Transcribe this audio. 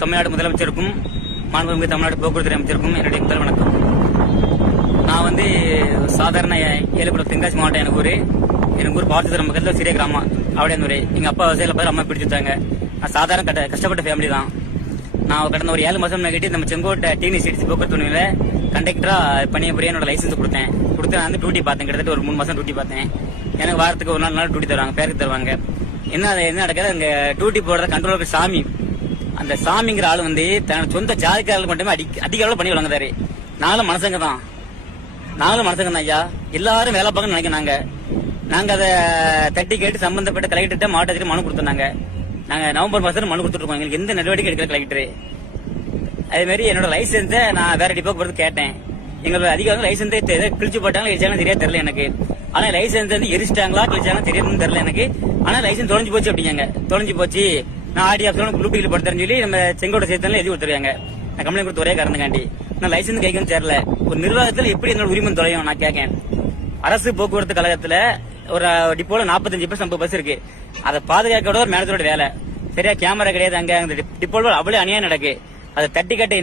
தமிழ்நாடு முதலமைச்சருக்கும் மாண்புமிகு தமிழ்நாடு போக்குவரத்து அமைச்சருக்கும் என்னுடைய முதல் வணக்கம். நான் வந்து சாதாரண ஏழுக்குளம் தென்காசி மாவட்டம். எனக்கு ஊர் பார்த்துதரம் பக்கத்தில் சிறிய கிராமம் அப்படியே. எங்க அப்பா விவசாயில பார்த்து அம்மா பிடிச்சிட்டாங்க. நான் சாதாரண கஷ்டப்பட்ட ஃபேமிலி தான். நான் கடந்த ஒரு 7 மாசம் கட்டி நம்ம செங்கோட்டை டிஎன்எஸ்டிசி போக்குவரத்து துணையில கண்டக்டரா பணியபுரிய என்னோட லைசன்ஸ் கொடுத்தேன். நான் வந்து டியூட்டி பார்த்தேன். கிட்டத்தட்ட ஒரு 3 மாசம் டியூட்டி பார்த்தேன். எனக்கு வாரத்துக்கு ஒரு நாள் டியூட்டி தருவாங்க, பேருக்கு தருவாங்க. என்ன நடக்குது அங்க டியூட்டி போடுற கண்ட்ரோலருக்கு சாமி. அந்த சாமிங்கிற ஆளு வந்து தன்னோட சொந்த ஜாதிக்காரர்கள் மட்டுமே அதிக அளவு பண்ணி வழங்குறாரு. நானும் மனசங்க தான் ஐயா. எல்லாரும் வேலை பார்க்கணும்னு நினைக்கிறாங்க. நாங்க அதை தட்டி கேட்டு சம்பந்தப்பட்ட கலெக்டர்கிட்ட மாவட்டத்துக்கு மனு கொடுத்தாங்க. நாங்க நவம்பர் மாசம் மனு கொடுத்துருக்கோம். எங்களுக்கு எந்த நடவடிக்கை எடுக்கிற கலெக்டர். அதே மாதிரி என்னோட லைசன்ஸை நான் வேற டிப்போ போறது கேட்டேன். எங்களுக்கு அதிகாரம் லைசன்ஸே கிழிச்சு போட்டாங்களா கிழிச்சாலும் சரியா தெரியல எனக்கு. ஆனா லைசன்ஸ் வந்து எரிச்சிட்டாங்களா கிழிச்சாலும் தெரியாதுன்னு தெரியல எனக்கு. ஆனா லைசன்ஸ் தொலைஞ்சு போச்சு அப்படிங்க. தொலைஞ்சு போச்சு. நான் ஆடி ஆப்ஷன் ப்ளூடூத்ல படுத்துறேன்னு சொல்லி நம்ம செங்கோட சேர்த்தாலும் எழுதி கொடுத்துருவாங்க. நான் கம்ப்ளைண்ட் கொடுத்து ஒரே காரணங்காண்டி நான் லைசன்ஸ் கைக்கு தெரியல. ஒரு நிர்வாகத்தில் எப்படி என்னோட உரிமை தொலையும் நான் கேட்கேன். அரசு போக்குவரத்து கழகத்துல ஒரு டிப்போல 45 பஸ் 50 பஸ் இருக்கு. அதை பாதுகாக்கோட ஒரு மேனேஜரோட வேலை. சரியா கேமரா கிடையாது. அங்க டிப்போல அவ்வளவு அநியாயம் நடக்கு. அதை தட்டி கட்ட